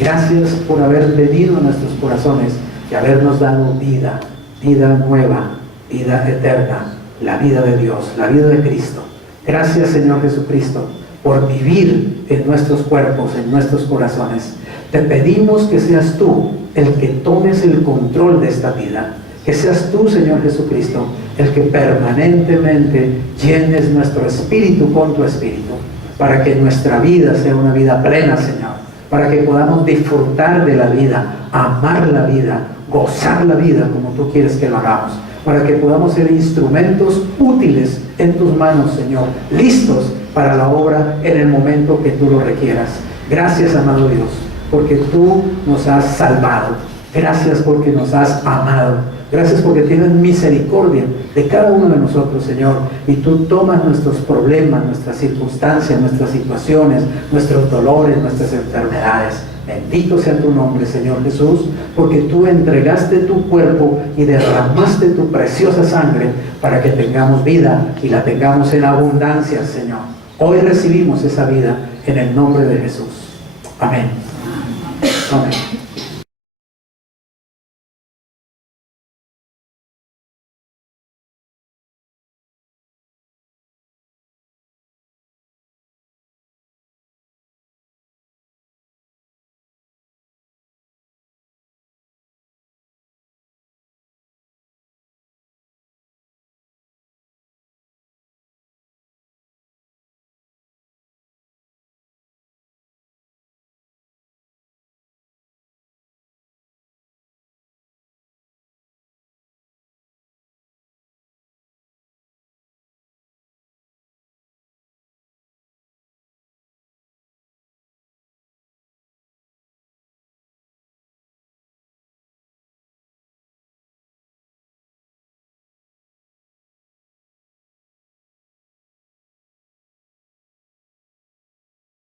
Gracias por haber venido a nuestros corazones y habernos dado vida, vida nueva, vida eterna, la vida de Dios, la vida de Cristo. Gracias, Señor Jesucristo, por vivir en nuestros cuerpos, en nuestros corazones. Te pedimos que seas tú el que tomes el control de esta vida, que seas tú, Señor Jesucristo, el que permanentemente llenes nuestro espíritu con tu espíritu, para que nuestra vida sea una vida plena, Señor, para que podamos disfrutar de la vida, amar la vida, gozar la vida como tú quieres que lo hagamos, para que podamos ser instrumentos útiles en tus manos, Señor, listos para la obra en el momento que tú lo requieras. Gracias, amado Dios, porque tú nos has salvado. Gracias porque nos has amado. Gracias porque tienes misericordia de cada uno de nosotros, Señor, y tú tomas nuestros problemas, nuestras circunstancias, nuestras situaciones, nuestros dolores, nuestras enfermedades. Bendito sea tu nombre, Señor Jesús, porque tú entregaste tu cuerpo y derramaste tu preciosa sangre para que tengamos vida y la tengamos en abundancia, Señor. Hoy recibimos esa vida en el nombre de Jesús. Amén. Amén.